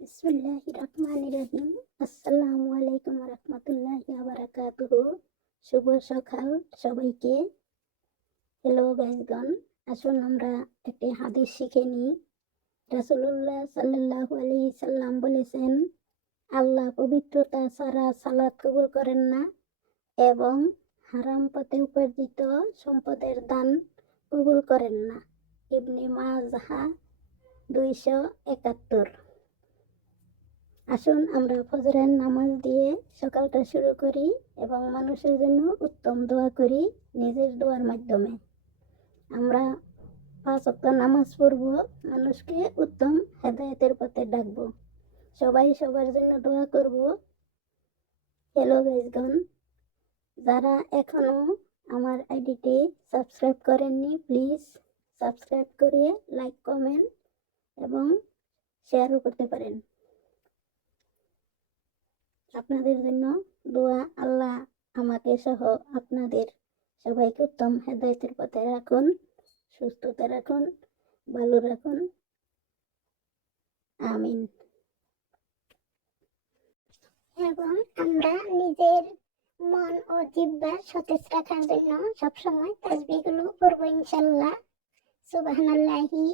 বিসমিল্লাহির রহমানির রহিম। আসসালামু আলাইকুম ওয়া রাহমাতুল্লাহি ওয়া বারাকাতুহু। শুভ সকাল সবাইকে। হ্যালো গাইসগণ, আসুন আমরা একটি হাদিস শিখে নিই। রাসূলুল্লাহ সাল্লাল্লাহু আলাইহি সাল্লাম বলেছেন, আল্লাহ পবিত্রতা ছাড়া সালাত কবুল করেন না এবং হারাম পথে উপার্জিত সম্পদের দান কবুল করেন না। ইবনে মাজাহ 271। আসুন আমরা ফজরের নামাজ দিয়ে সকালটা শুরু করি এবং মানুষের জন্য উত্তম দোয়া করি নিজের দোয়ার মাধ্যমে। আমরা 5 ওয়াক্ত নামাজ পড়ব, মানুষকে উত্তম হেদায়েতের পথে ডাকব। সবাই সবার জন্য দোয়া করব। হ্যালো গাইসগণ, যারা এখনো আমার আইডিটি সাবস্ক্রাইব করেননি, প্লিজ সাবস্ক্রাইব করে লাইক, কমেন্ট এবং শেয়ারও করতে পারেন। আপনাদের জন্য দোয়া। আল্লাহ আমাকে সহ আপনাদের সবাইকে উত্তম হেদায়েতের পথে রাখুন, সুস্থতা রাখুন, ভালো রাখুন। আমিন। এবং আমরা নিজের মন ও জিহ্বা সতেজ রাখার জন্য সবসময় তাসবিহগুলো পড়বো ইনশাল্লাহ। সুবহানাল্লাহি